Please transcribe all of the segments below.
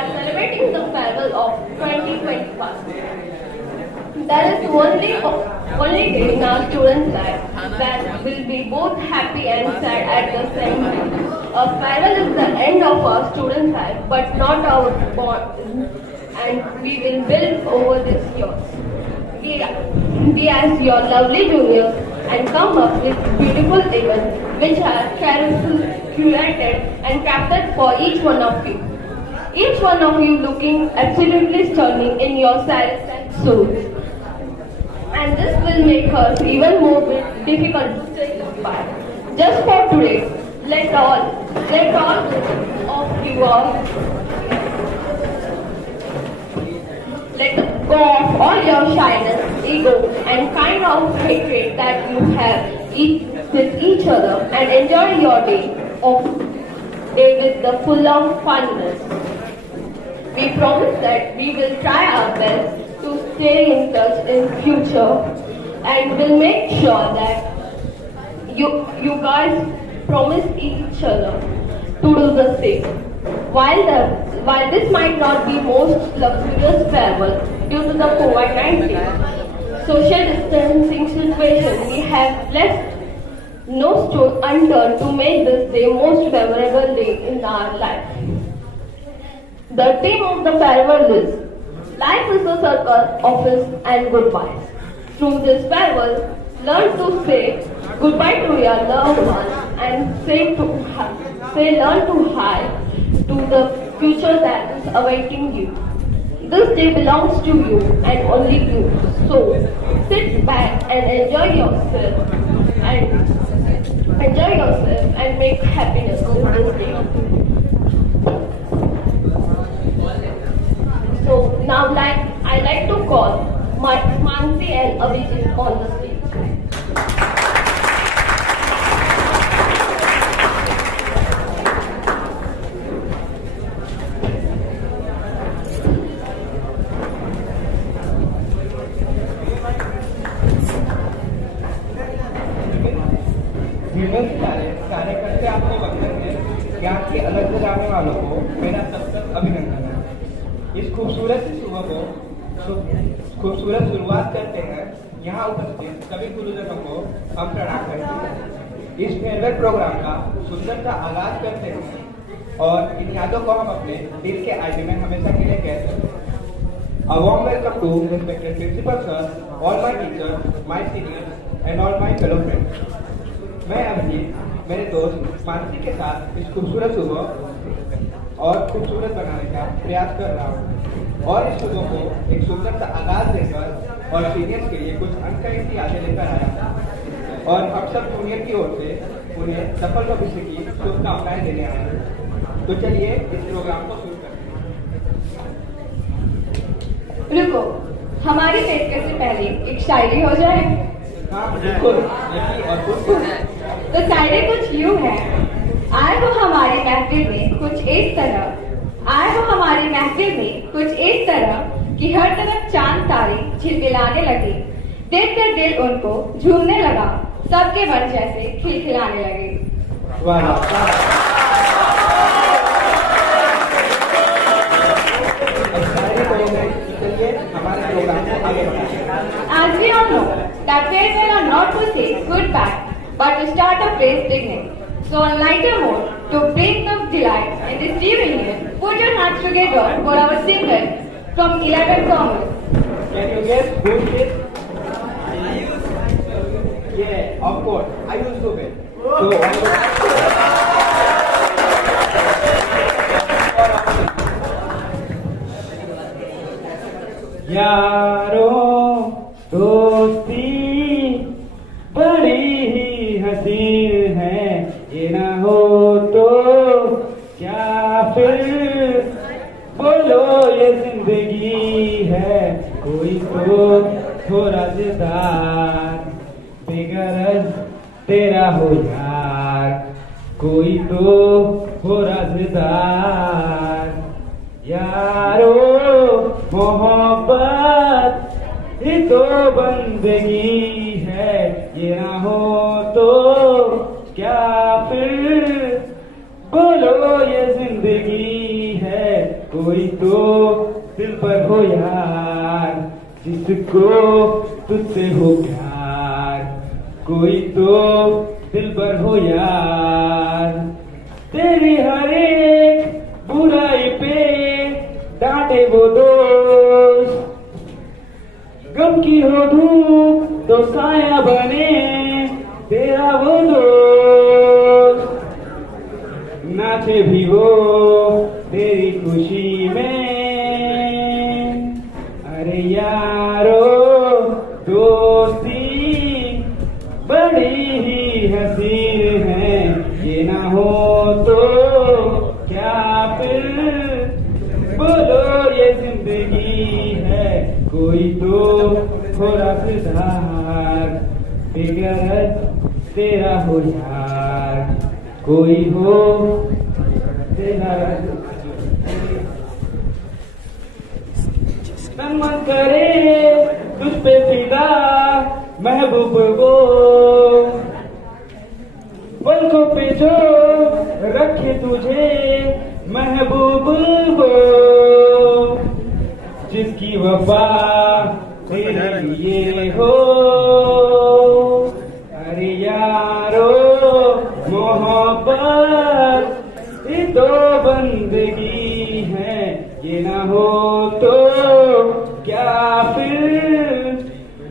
are celebrating the farewell of 2021. That is only day in our students' life that will be both happy and sad at the same time. A farewell is the end of our students' life, but not our bond, and we will build over this years. We as your lovely juniors and come up with beautiful events which are carefully curated and crafted for each one of you. Each one of you looking absolutely stunning in your saris and suits. And this will make us even more difficult to say goodbye. Just for today, let all of you let go of all your shyness, ego, and kind of hatred that you have with each other and enjoy your day with the full of funness. We promise that we will try our best to stay in touch in future and will make sure that you guys promise each other to do the same. While this might not be most luxurious farewell due to the COVID-19 social distancing situation, we have left no stone unturned to make this day most memorable day in our life. The theme of the farewell is life is a circle of its and goodbyes. Through this farewell, learn to say goodbye to your loved ones and learn to hi to the future that is awaiting you. This day belongs to you and only you. So sit back and enjoy yourself and make happiness in this day. So now I like to call Mansi and Abhijit on the stage. कार्यकर्ता आपको वंदन है। ज्ञान के अलग जाने वालों को मेरा तब तक अभिनंदन है। इस खूबसूरत सुबह को खूबसूरत शुरुआत करते हैं। यहाँ उपस्थित सभी गुरुजनों को हम प्रणाम करते हैं। इस फेयरवेल प्रोग्राम का सुंदर सा आगाज करते हैं और इन यादों को हम अपने दिल के आईने में हमेशा के लिए कहते हैं। A warm welcome to respected principal sir, all my teachers, my seniors and all my fellow friends. मैं अभिजीत मेरे दोस्त मानसी के साथ इस खूबसूरत सुबह और खूबसूरत बनाने का प्रयास कर रहा हूँ और इस सुबह को एक सुंदर सा आगाज देकर और सीनियर्स के लिए कुछ अनकही यादें लेकर आया और हम सब जूनियर की ओर से उन्हें सफल भविष्य की शुभकामनाएं देने आए हैं। तो चलिए इस प्रोग्राम को शुरू करते हैं। रुको, हमारी पेशकश से पहले एक शायरी हो जाए। हाँ बिल्कुल। तो शायरी कुछ यूं है। आए हो हमारी महफिल में कुछ इस तरह कि हर तरफ चांद तारे झिलमिलाने लगे। देखकर दिल उनको झूमने लगा, सबके मन जैसे खिलखिलाने लगे। As we all know that farewell are not to say goodbye, but to start a fresh beginning. So on lighter note, to bring the delight in this reunion, put your hands together for our singer from 11 Commerce. Can you guess who is it? Yeah, of course. I used to win. यारों दोस्ती बड़ी ही हसीन है, ये ना हो तो क्या फिर बोलो ये जिंदगी है। कोई तो थोड़ा जिदार बेगरज तेरा हो यार, कोई तो थोड़ा जिदार यारो। मोहब्बत ही तो बंदगी है, ये ना हो तो क्या फिर बोलो ये जिंदगी है। कोई तो दिल पर हो यार, जिसको तुझसे हो प्यार। कोई तो दिल पर हो यार, तेरी हर एक बुराई पे डांटे वो दोस्त। गम की हो धूप तो साया बने तेरा वो दोस्त। नाचे भी वो तेरी खुशी में। अरे यारो दोस्ती बड़ी ही हसीन है, ये ना हो तो क्या फिर बोलो ये जिंदगी है। कोई तो थोड़ा सुधार, बेगरज तेरा हो यार। कोई हो तेरा तन मन करे तुझ पे फिदा महबूब वो, पलकों पे जो रखे तुझे महबूब वो, जिसकी वफा तेरे लिए हो। अरे यारो मोहब्बत ये तो बंदगी है, ये ना हो तो क्या फिर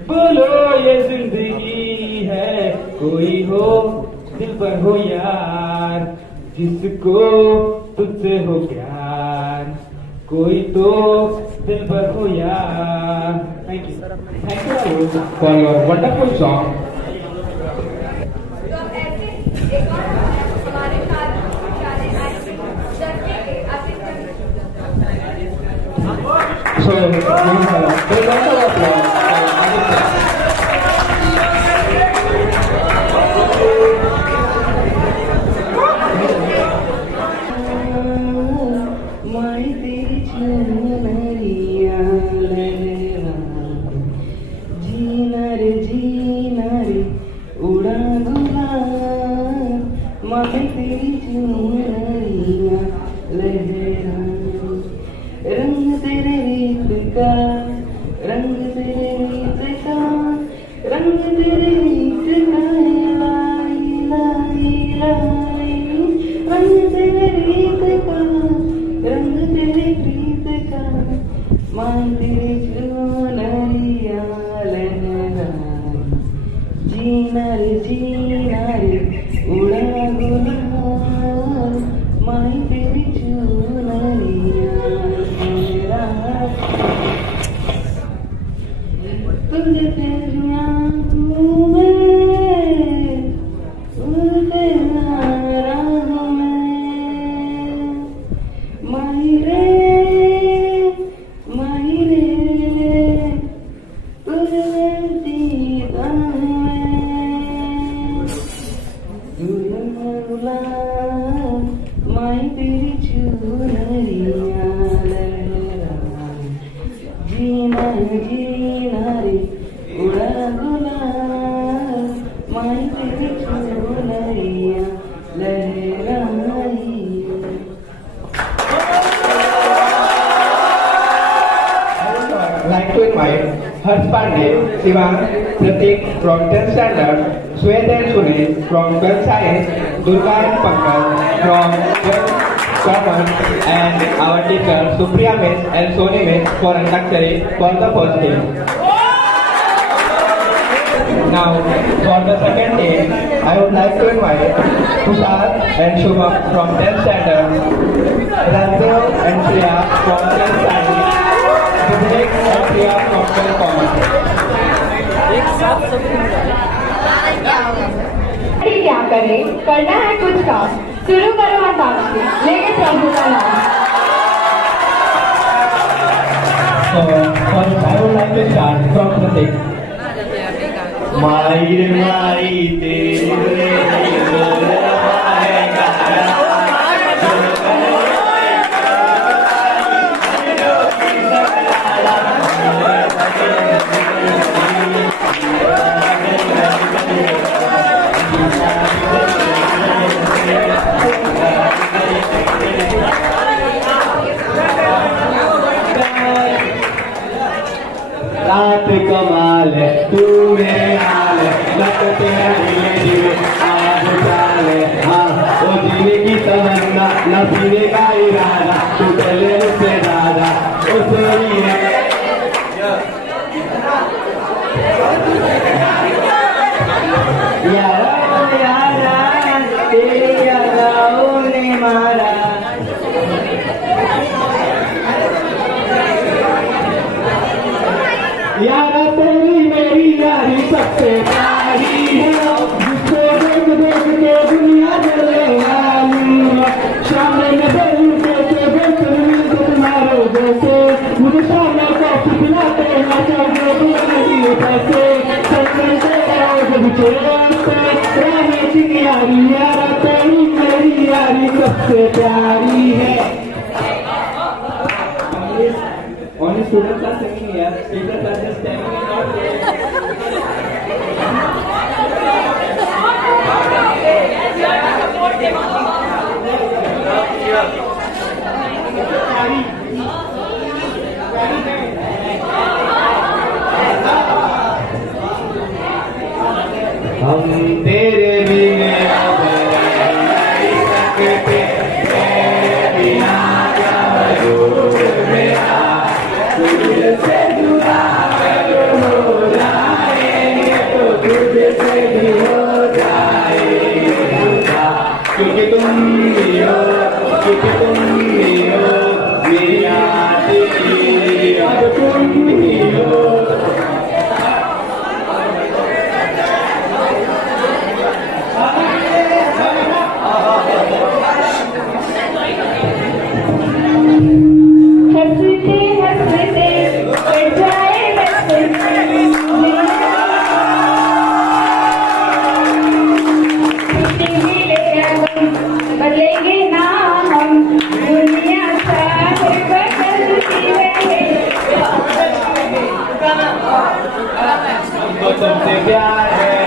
बोलो ये जिंदगी है। कोई हो दिल पर हो यार, जिसको तुझसे हो प्यार। कोई तो दिल पर हो यार। Thank you for your wonderful song. So, उड़ा गुलाब माही तेरी चुनरिया लहरा, रंग तेरे रीत का, रंग तेरे रीत का, रंग तेरे रीत का, लाई लाई लाई। रंग तेरे रीत का, रंग तेरे रीत का, माही तेरी चुनरिया लहरा। जीना रे उड़ा गुलाब माही तेरी चुनरिया मेरा। तुझे तेरिया उड़ते राह में माही रे तुझे जीता माही तेरी चुनरिया लहरा। जीना रे उड़ा गुलाब माही तेरी चुनरिया लहरा। Like to invite Harsh Pandey, Sivan, Pratik from 10th standard, Swet and Sunil from 12th science, Durga and Pankaj from 12th common, and our teacher Supriya Miss and Soni Miss for introductory for the first team. Now, for the second team, I would like to invite Tushar and Shubham from 10th standard, Randev and Priya from 10th science, Vivek and Priya from 12th common. क्या करें, करना है कुछ काम, शुरू करो अंताक्षरी, लेके प्रभु का नाम। So, first I would like to start from Pratik. माई रे माई तेरी रे चाले तू मेरे हाल लगते हैं धीरे धीरे आज चाले हाँ वो जीने की तमन्ना न पीने का इरादा तू चले मुझसे दादा उसे ही है यारा यारा तेरी यादाओं ने मारा यारा तेरी मेरी यारी सबसे प्यारी है जिसको देख देख के दुनिया जले सामने में बैठ के तुम्हारे जैसे मुझे सामने कॉफी पिलाते हैं चाहिए पैसे यारी यारा तेरी मेरी यारी सबसे प्यारी है। Only students are singing here. Teachers are just standing and not हम तेरे बिना अब नहीं सकते तेरे बिना क्या वजूद मेरा तुझसे जुदा हो जाएंगे तो तुझसे भी हो जाएगा क्योंकि तुम भी हो मेरी आदि अब तुम भी हो बदलेंगे ना हम दुनिया सारे बदलती रहे हमको तुमसे प्यार है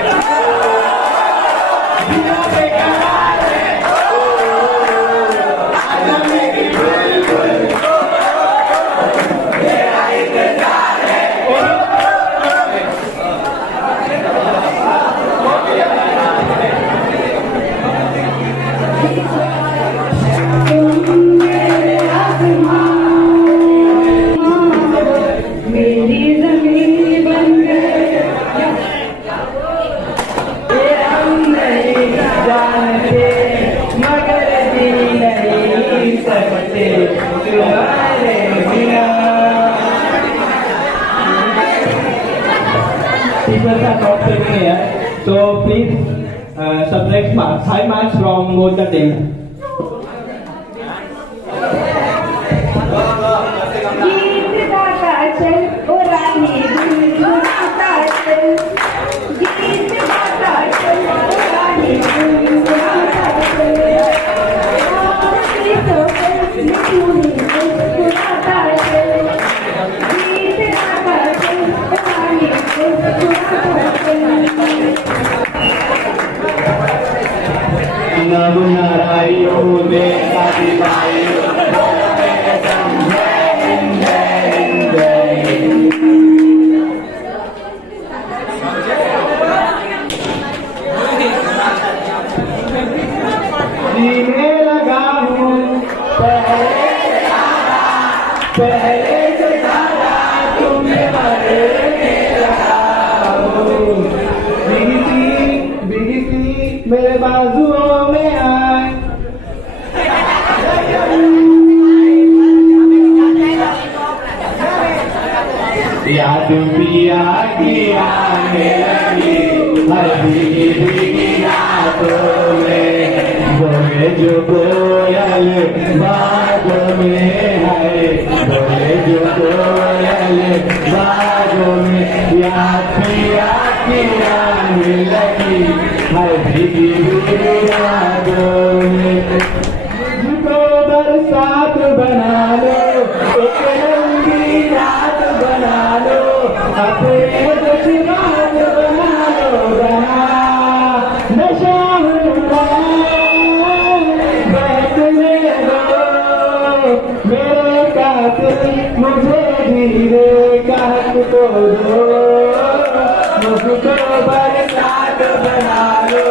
So please subtract 5 marks from both the teams. पहले से ज्यादा तुम्हें बिगसी मेरे बाजुओं में आए याद पिया की आने लगी हर भीगी रातों में बोले जो कोयल बाग में है बोले जो कोयल बाग में याद पिया की आने लगी हर भीगी रातों में मुझको बरसात बना लो एक रंगी रात बना लो अपने दुश्मन बना लो रहा नशा हुआ बैठने दो मेरे कातिल मुझे धीरे काट को दो मुझको बरसात बना लो,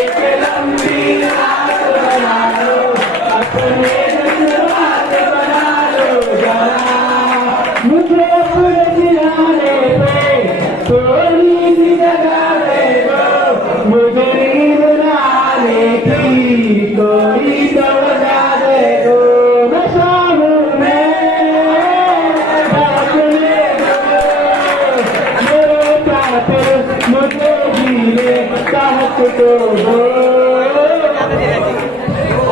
एक लंबी रात बना लो, अपने जज्बात बना लो जरा। मुझे अपने सिराने पे थोड़ी सी जगह दे दो, मुझे नींद न आने की कोई तो वजह दे दो। मैं शामों में अपने मेरे साथ मुझे जीने का हक तो दो।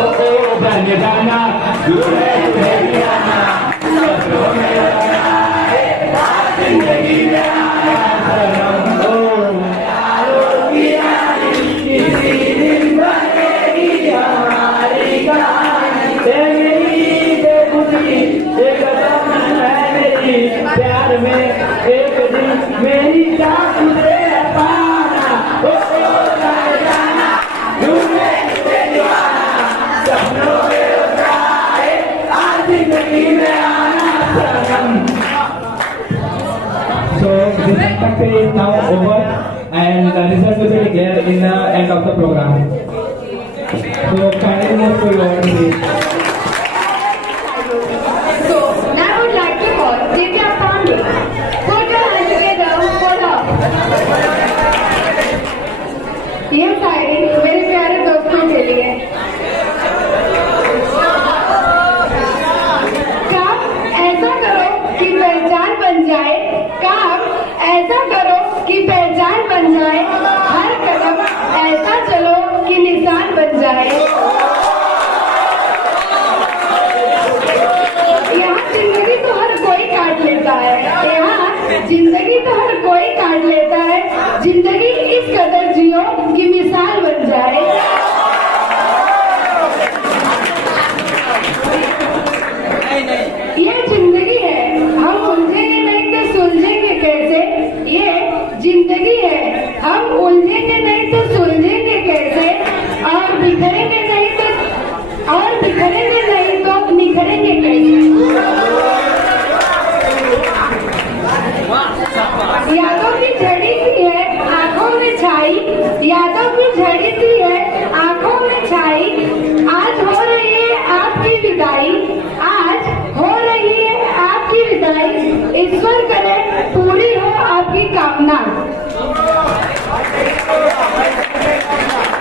ओ बन जाना दूल्हे दुल्हनियाना, सपनों में आना है, जिंदगी में आना सनम। ओ यारों की यारी किसी दिन बनेगी हमारी कहानी। तेरी बेखुदी एक कदम है मेरी प्यार में, एक दिन मेरी जान तुझे पाना। ओ जाने जाना दूल्हे से दीवाना, सपनों में उतरा है, आज जिंदगी में आना सनम। So this spectacle is now over and the result will be declared in the end of the program. So kindly move to your seat. So, now I would like to call Divya Pandey. Put your hands together for her. ये शायरी मेरे प्यारे दोस्तों के लिए। काम ऐसा करो कि पहचान बन जाए, काम ऐसा करो कि पहचान बन जाए, हर कदम ऐसा चलो कि निशान बन जाए। यहाँ जिंदगी तो हर कोई काट लेता है, यहाँ जिंदगी तो हर कोई काट लेता है, जिंदगी इस कदर जियो कि मिसाल बन जाए। ये जिंदगी है, हम उलझेंगे नहीं तो सुलझेंगे कैसे। ये जिंदगी है, हम उलझेंगे नहीं तो सुलझेंगे कैसे, और बिखरेंगे नहीं तो निखरेंगे कैसे। यादों की झड़ी सी है आंखों में छाई, यादों की झड़ी सी है आंखों में छाई, आज हो रही है आपकी विदाई, आज हो रही है आपकी विदाई, ईश्वर करे पूरी हो आपकी कामना।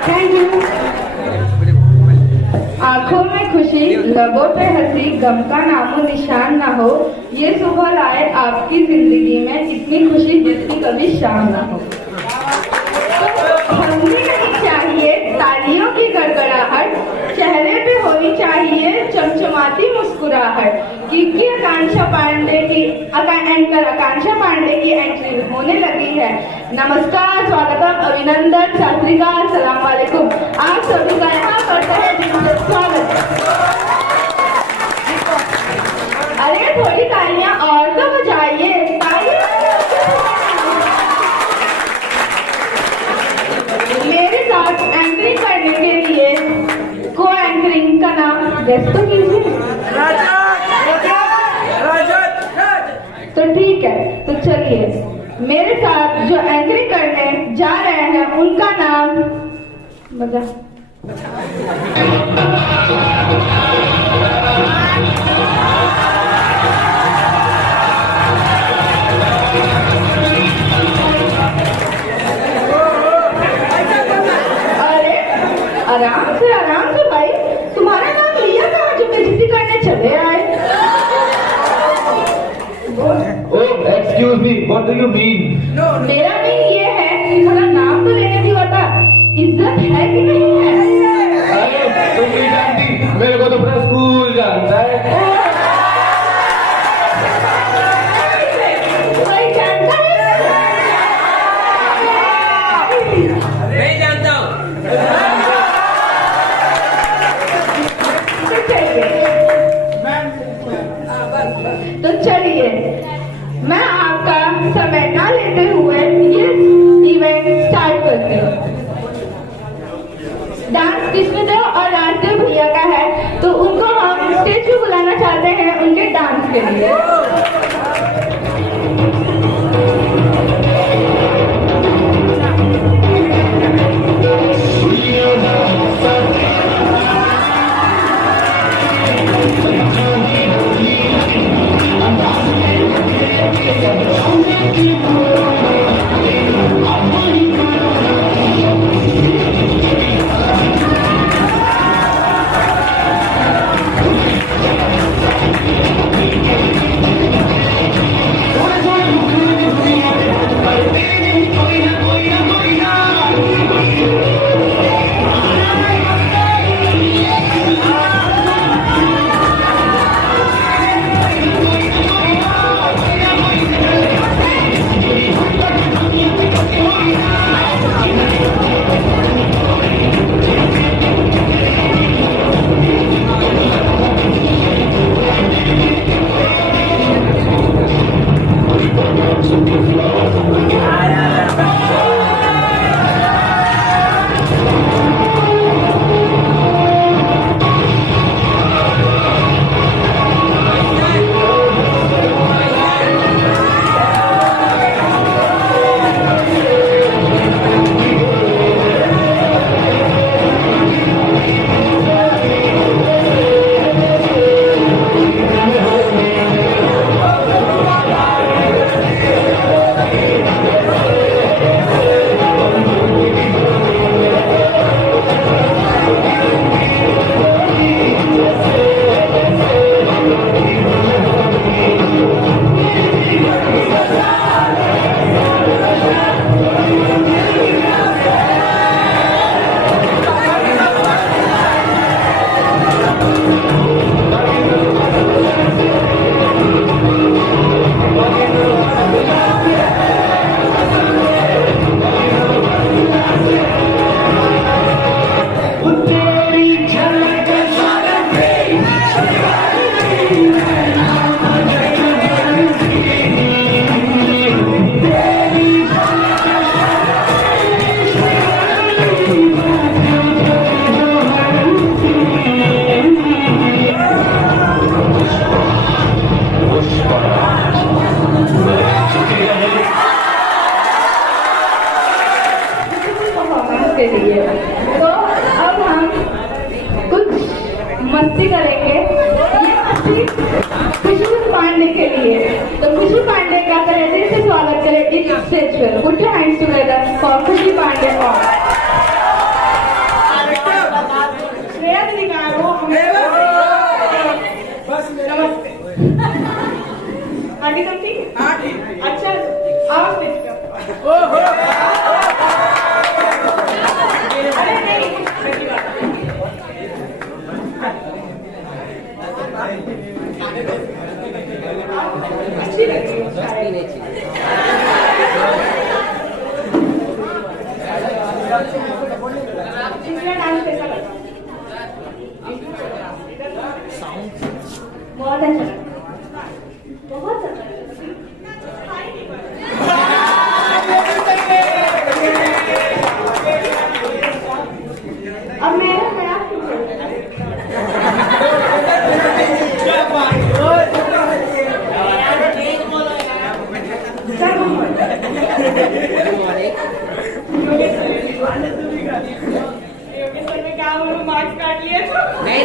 Thank you. आंखों में खुशी, लबों पे हंसी, गम का नामो निशान ना हो, ये सुबह लाए आपकी जिंदगी में इतनी खुशी जिसकी कभी शाम ना हो। होनी नहीं चाहिए तालियों की गड़गड़ाहट, चेहरे पे होनी चाहिए चमचमाती मुस्कुराहट, क्योंकि आकांक्षा पांडे की एंकर आकांक्षा पांडे की एंट्री होने लगी है। नमस्कार, स्वागतम, अभिनंदन, सत श्री अकाल, सलाम वालेकुम। आप सभी का यहाँ पर तहे दिल से स्वागत है। अरे थोड़ी तालियां और तो बजाइए, मेरे साथ एंकरिंग करने के लिए को एंकरिंग का नाम गेस तो कीजिए। तो ठीक है, तो चलिए मेरे साथ जो एंकरिंग करने जा रहे हैं उनका नाम मजा। आराम से भाई, तुम्हारा नाम लिया कहाँ जो बेइज्जती करने चले आए। Oh, excuse me, what do you mean? मेरा मीन ये है कि थोड़ा नाम तो लेने भी बता, इज्जत है कि नहीं है। अरे तुम नहीं जानती, मेरे को तो पूरा स्कूल जानता है। कोई जानता है? नहीं जानता हूँ। तो चलिए मैं आपका समय ना लेते हुए ये इवेंट स्टार्ट करती हूँ। डांस कृष्णदेव और राजदेव भैया का है, तो उनको हम स्टेज पे बुलाना चाहते हैं उनके डांस के लिए। परफॉर्मेंस के लिए तो अब हम कुछ मस्ती करेंगे। ये मस्ती खुशबू पांडे के लिए। तो खुशबू पांडे का तहे से स्वागत करें इस स्टेज पर। Put your hands together for Khushboo Pandey और आंटी सब ठीक? अच्छा आवाज तेज करो। अरे नहीं अच्छी लग रही है। डांस कैसा लगा? बहुत अच्छा लगा। बहुत अच्छा लगा। अब मेरा क्या मार्क्स काट लिए नहीं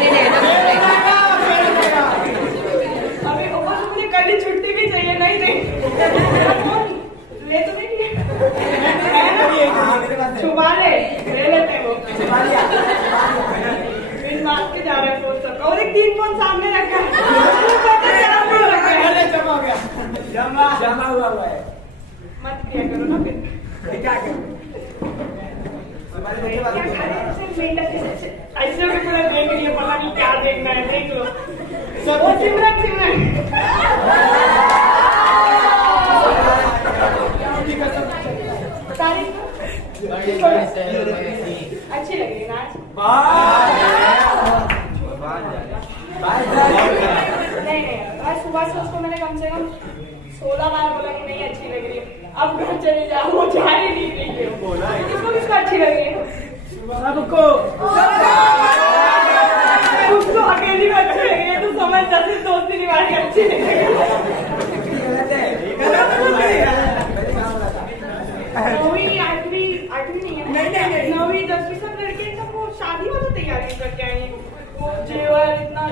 अभी मुझे कल ही छुट्टी भी चाहिए। नहीं ले तो नहीं छुपा ले लेते वो बिन मास्क के जा रहे हैं फोन सबका और एक 3 फोन सामने रखा है। जमा हुआ है। मत किया करो ना फिर क्या करें? ऐसे भी पूरा देख लिया पता नहीं क्या देखना है। देख लो सब सिमरन अच्छी लग रही नाच। नहीं आज सुबह से उसको मैंने कम से कम 16 बार बोला कि नहीं अच्छी लग रही है। अब घर चले जाओ वो जा ही नहीं रही है। किसको अच्छी लग रही है? सबको उसको अकेली में अच्छी लग रही है तो समझ जाते 2-3 बार अच्छी लग रही है। 9वीं 8वीं नहीं है। नहीं 9वीं 10वीं सब लड़के सब वो शादी वाला तैयारी करके आए हैं। वो जेवर इतना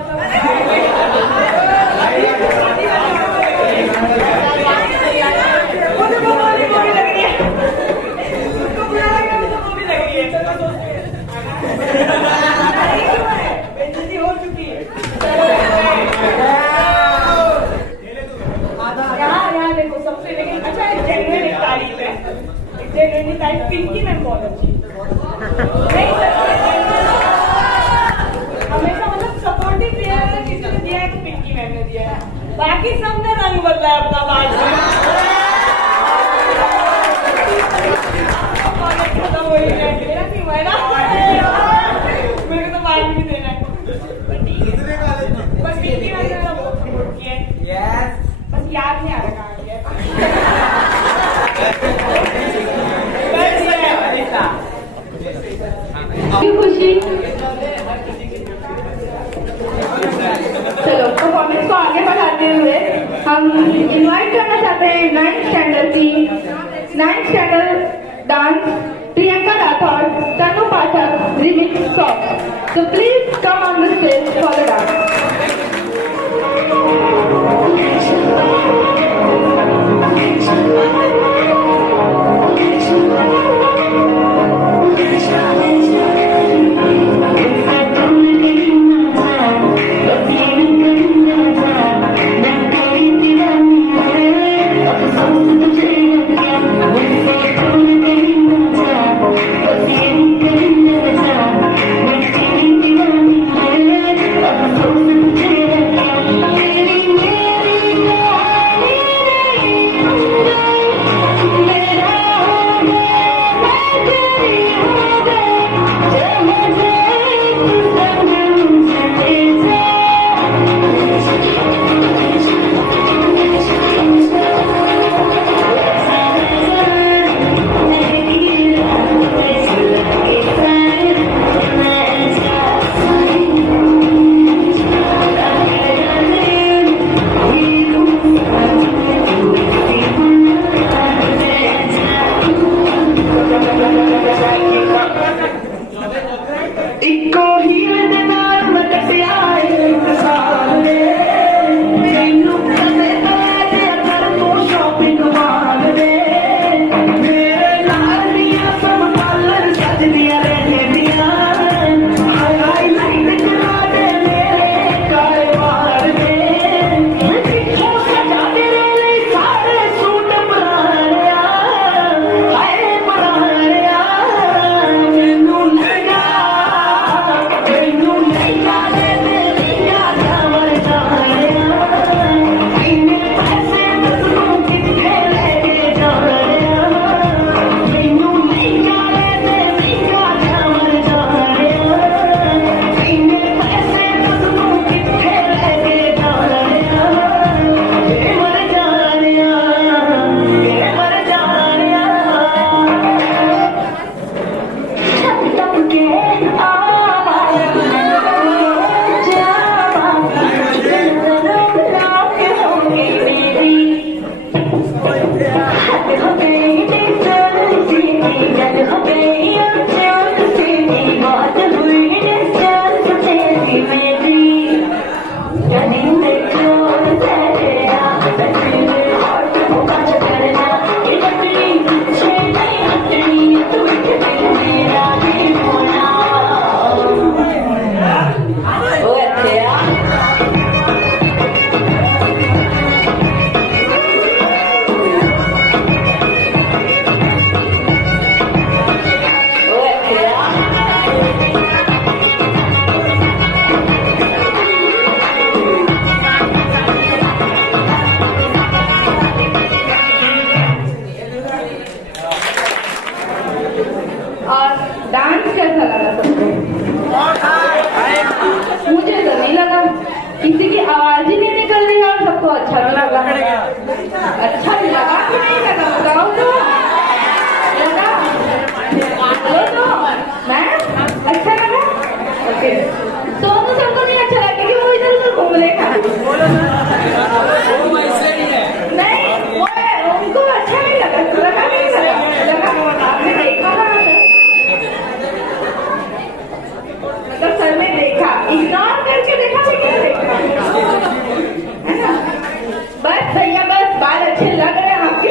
बेइज्जती हो चुकी है। यहाँ देखो सबसे लेकिन अच्छा एक जेन्युइन तारीफ है। एक जेन्युइन तारीफ पिंकी मैम बहुत अच्छी हमेशा मतलब सपोर्टिव दिया है। किसी ने दिया है तो पिंकी मैम ने दिया है। बाकी सबने रंग बदला है अपना बात खत्म हो ही है। मेरे को तो बात भी देना है। बस पिंकी मैम ने मेरा बहुत सपोर्ट किया है। बस याद नहीं आ रहा कहाँ गया। खुशी चलो परफॉर्मेंस को आगे बढ़ाते हुए हम इनवाइट करना चाहते हैं 9th standard dance Priyanka Rathore Tanu Pathak remix song. So please come on the stage for the dance.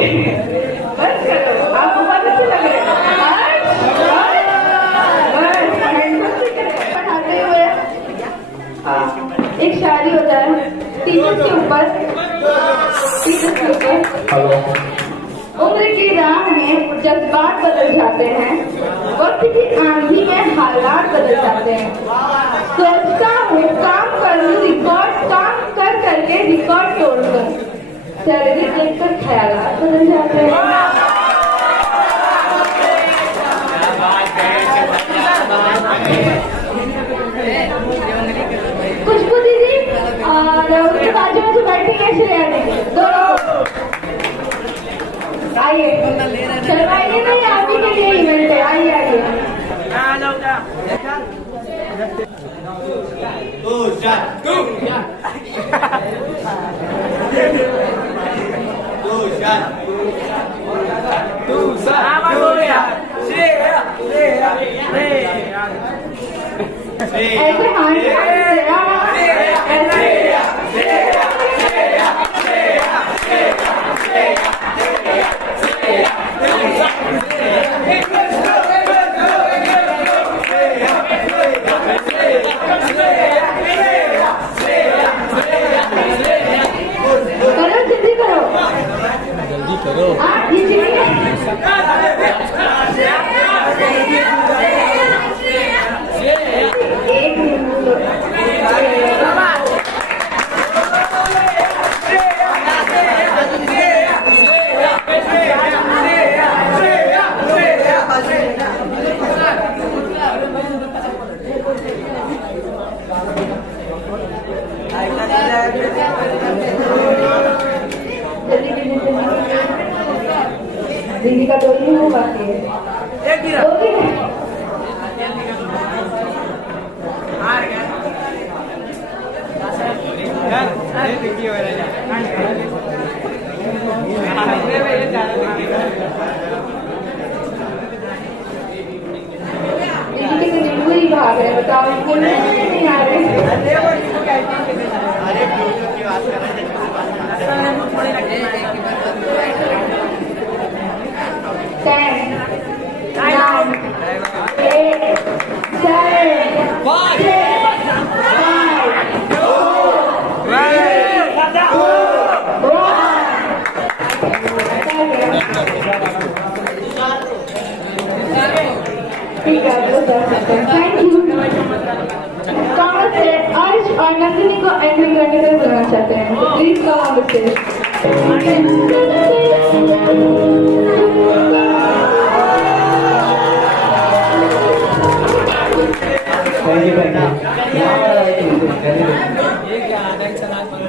बस करो, आपको बहुत अच्छे लग रहे हैं। पढ़ाते हुए एक शायरी होता है टीचर्स के ऊपर। उम्र की राह में जज्बात बदल जाते हैं, वक्त की आंधी में हालात बदल जाते हैं। सोचता हूँ काम करूँ रिकॉर्ड, काम कर करके रिकॉर्ड तोड़ दूँ, सैलरी देखकर ख्यालात बदल जाते हैं। खुशबू दीदी और उसके बाजू में जो बैठे कैसे ले आने दोनों आइए, चलवाइए नहीं, आप ही के लिए इवेंट है, आइए आइए। ऐसे हाथ करो, जल्दी करो, जल्दी करो। ये एक दीदी का तो ही हो बाकी है। पूरी भाग रहे, बताओ स्कूल में नहीं आ रहे। 10, 9, 8, 7, 5, थैंक यू। कांग्रेस से अर्श और नंदिनी को एंट्री करने के लिए बुलाना चाहते हैं, please come on the stage.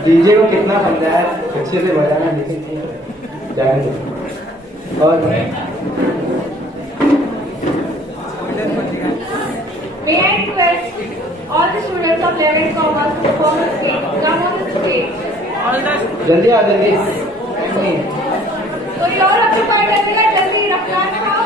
DJ को कितना समझाया, अच्छे से बजाना, लेकिन जाएंगे। और May I request all the students of 11th Commerce to perform the stage. Come on the stage. जल्दी आ, जल्दी। कोई और ऑक्यूपाई करेगा, जल्दी रखना खाओ।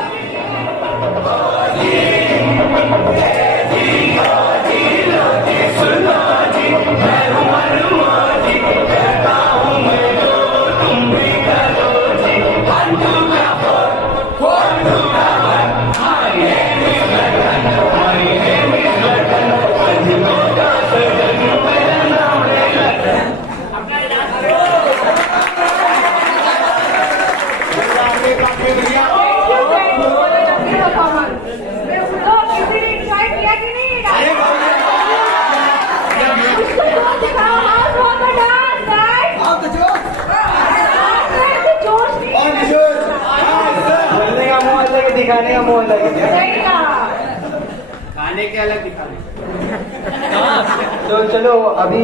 दिखाने का मोह अलग है, खाने के अलग दिखाने। तो चलो अभी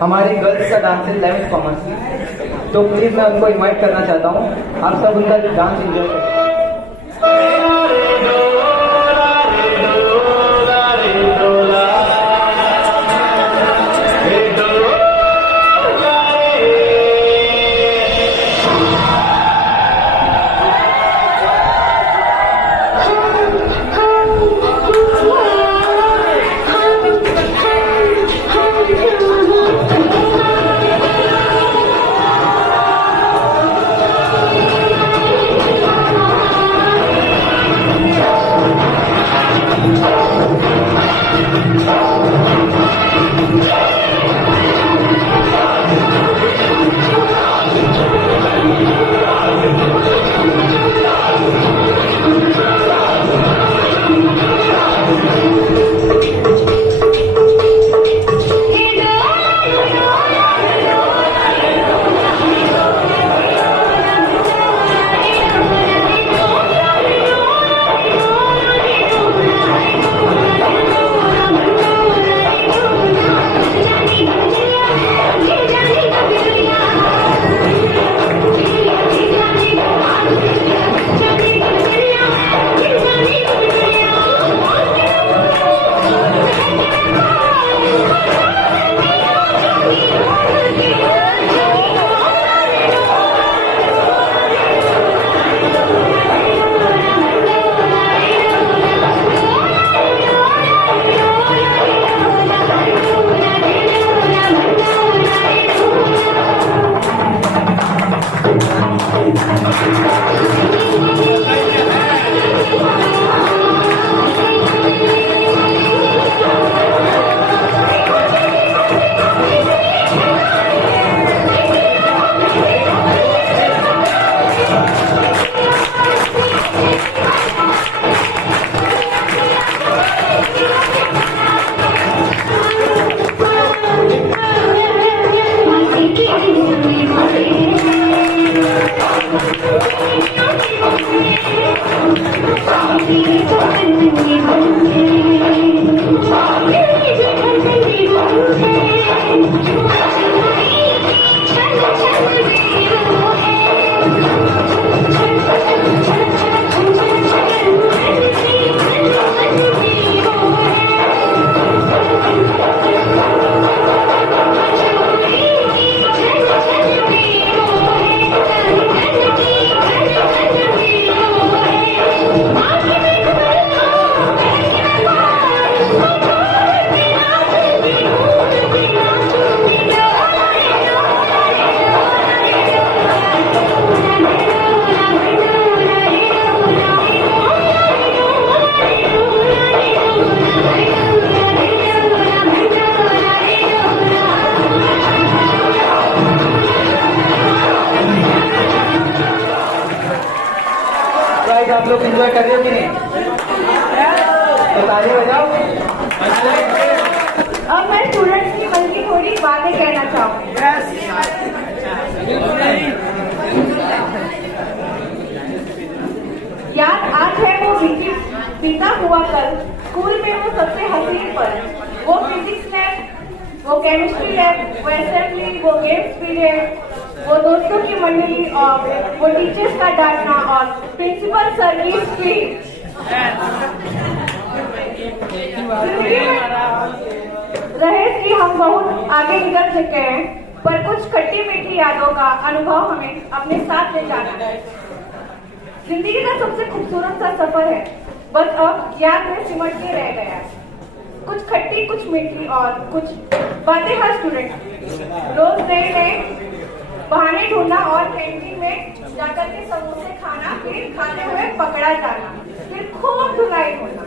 हमारी गर्ल्स का डांस है 11th कॉमर्स की, तो प्लीज मैं उनको इनवाइट करना चाहता हूँ, आप सब उनका डांस एंजॉय करें। आप लोग एंजॉय कर रहे हो कि नहीं? तो ताली बजाओ। अब मैं स्टूडेंट्स की मन की थोड़ी बातें कहना चाहूँगी। याद आज है वो बीता हुआ कल, स्कूल में वो सबसे हसीन पल, वो फिजिक्स लैब, वो केमिस्ट्री लैब, वो असेंबली, वो गेम्स पीरियड, वो दोस्तों की मंडली और वो टीचर्स का डांटना और प्रिंसिपल सर की स्पीच। रहे कि हम बहुत आगे निकल चुके हैं, पर कुछ खट्टी मीठी यादों का अनुभव हमें अपने साथ ले जाना है। जिंदगी का सबसे खूबसूरत सा सफर है, बस अब याद में सिमट के रह गया। कुछ खट्टी, कुछ मीठी और कुछ बातें हर स्टूडेंट रोज नए नए बहाने ढूंढना और कैंटीन में जाकर के समोसे खाना, फिर खाते हुए पकड़ा जाना, फिर खूब धुलाई होना,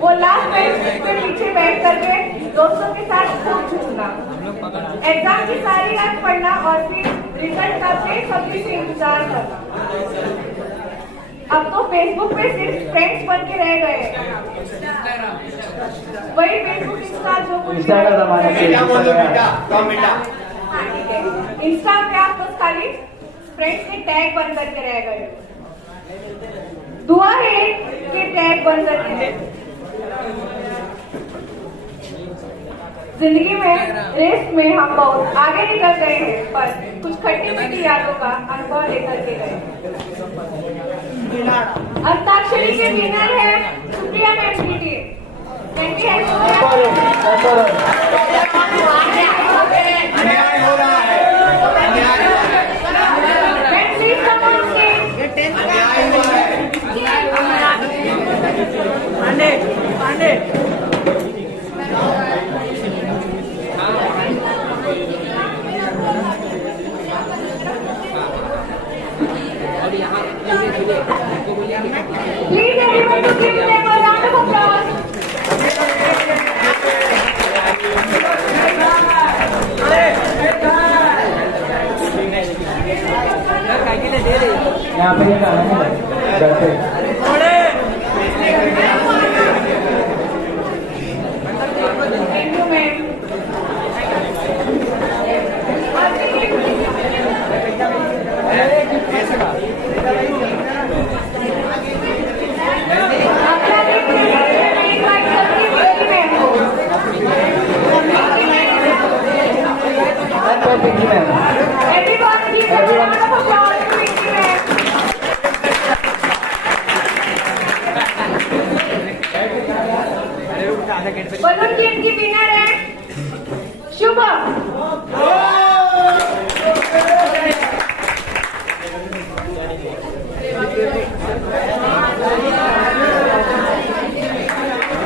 वो लास्ट बेंच पे पीछे बैठ करके दोस्तों के साथ खूब झूमना, एग्जाम की सारी रात पढ़ना और फिर रिजल्ट का बेसब्री से इंतजार करना। अब तो फेसबुक पे सिर्फ फ्रेंड्स बन के रह गए, वही फेसबुक इंस्टा जो कुछ इंस्टा पे आप बस खाली फ्रेंड्स के टैग बन करके रह गए। दुआ है कि टैग बन करके जिंदगी में रेस में हम बहुत आगे निकल गए हैं, पर कुछ खट्टी मीठी यादों का अनुभव लेकर के गए। अंताक्षरी के विनर है सुप्रिया मैम की team. Please everyone to give them a round of applause. यहाँ पे ये गाना है घर पे। Thank you, ma'am. Pinky ma'am. Everyone give a round of applause to Pinky ma'am. Balloon team की विनर है Shubham.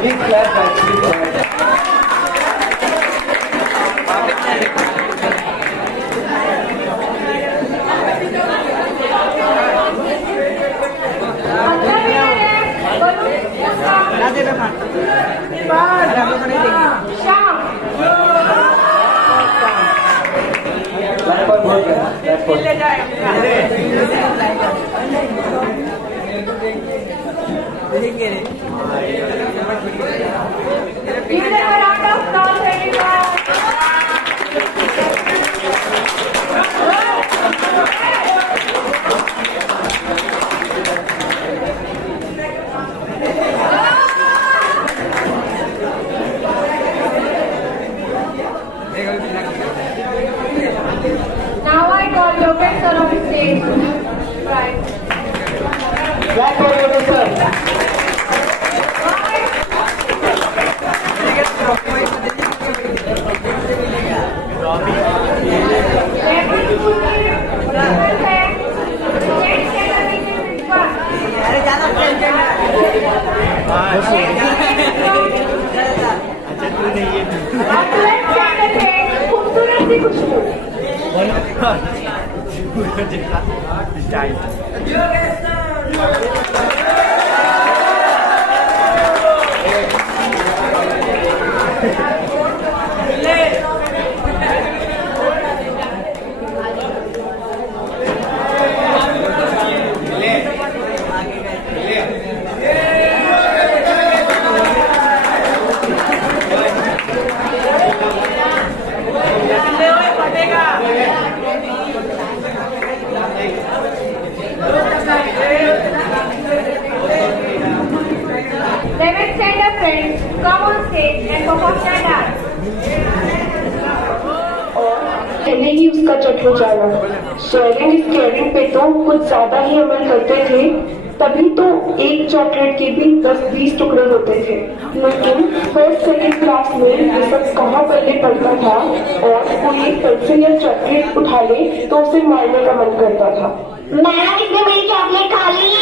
Big clap by Chief. Give them a round of applause, everyone. Now I call Yogesh sir on stage. Right. Clap for Yogesh sir. खूबसूरत सी खुशबू Seven Center friends come on stage and perform their dance. पहले ही उसका चट हो जाना। Sharing is caring पे तो कुछ ज्यादा ही अमल करते थे, तभी तो एक चॉकलेट के भी 10-20 टुकड़े होते थे। लेकिन फर्स्ट सेकेंड क्लास में ये सब कहाँ पहले पड़ता था, और कोई एक पेंसिल या चॉकलेट उठा ले तो उसे मारने का मन करता था। मैम इसने मेरी चॉकलेट खा ली।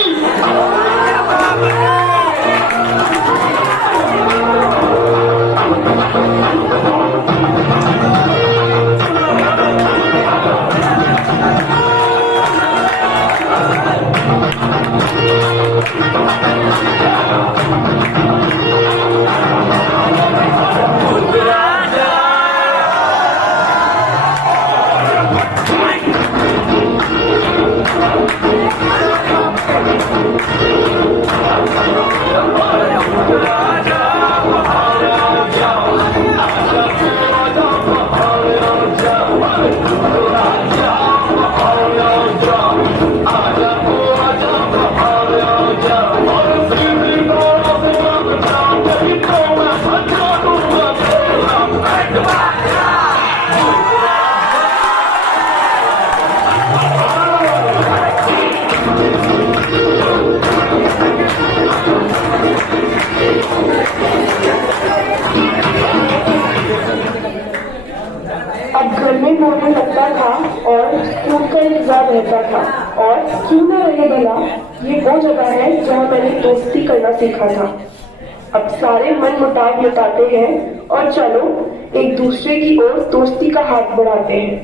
अब घर में बोलने लगता था और स्कूल का इंतजार रहता था, और क्यों न रहे भला, ये वो जगह है जहाँ मैंने दोस्ती करना सीखा था। अब सारे मन मुटाव मिटाते हैं और चलो एक दूसरे की ओर दोस्ती का हाथ बढ़ाते हैं।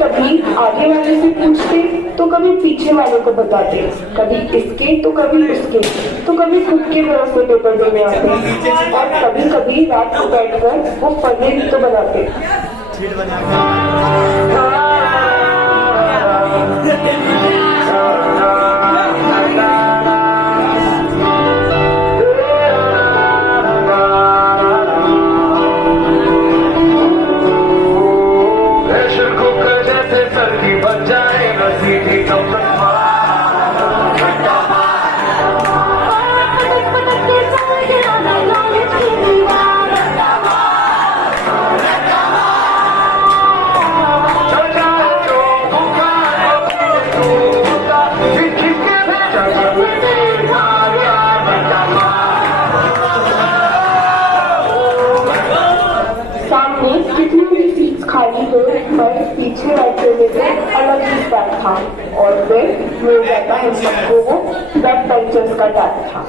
कभी आगे वाले से पूछते तो कभी पीछे वाले को बताते, कभी इसके तो कभी उसके, तो कभी खुद के भरोसे पेपर देने आते, और कभी कभी रात को बैठकर वो पढ़ने भी तो बनाते। चल कितनी भी सीट्स खाली हो पर पीछे बैठे हुए थे अलग ही स्टाइल था और फिर मिल जाता हम सबको वो बैक बेंचर्स का टाइप था।